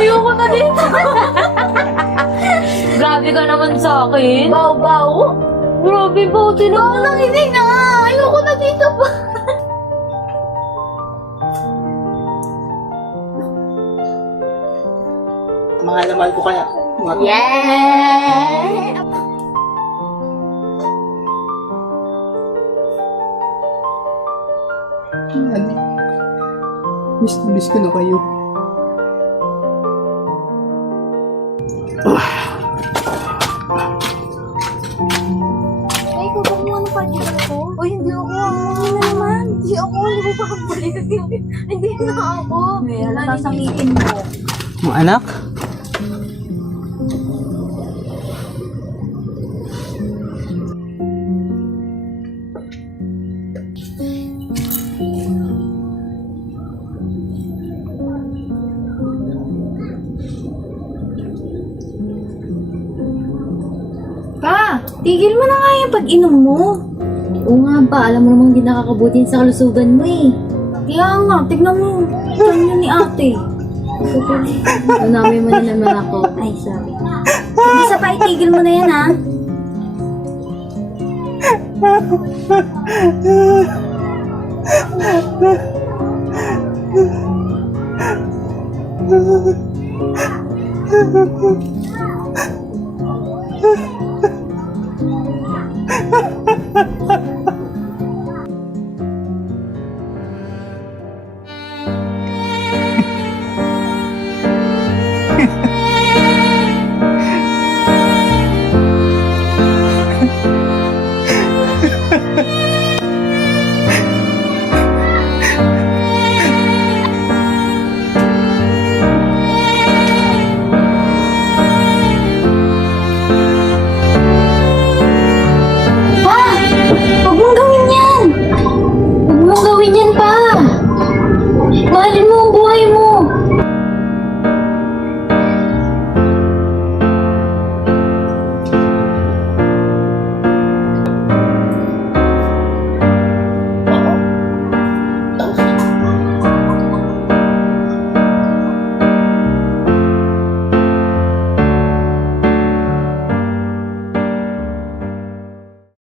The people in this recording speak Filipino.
Ayoko na dito. Grabe ka naman sa akin. Baw-baw. Grabe ba? Baw lang, hindi na. Ayoko na dito pa. Mahal na mahal ko kaya. Yeah! Miss ko na kayo. Ay, kukuha na pa dito ako. O, hindi ako. Hindi na naman. Hindi ako. Hindi ko pa kabalik. Hindi na ako. Wala na sa meeting mo. Mga anak? Pa, tigil mo na nga yung pag-inom mo. Oo nga pa, alam mo namang hindi nakakabutin sa kalusugan mo eh. Kaya nga, tignan mo. Saan yun ni ate? Unami mo na naman ako. Ay, sorry. Isa pa, itigil mo na yan ha.